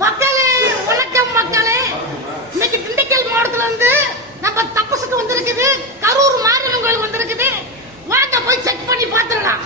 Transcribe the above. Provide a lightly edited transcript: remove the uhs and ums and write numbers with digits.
மக்களே வணக்கம் மக்களே, இன்னைக்கு திண்டுக்கல் மாவட்டத்துல இருந்து நம்ம தப்பசுக்கு வந்திருக்குது, கரூர் மாரியம்மன் கோயில் வந்திருக்குது. வாங்க போய் செக் பண்ணி பாத்துடலாம்.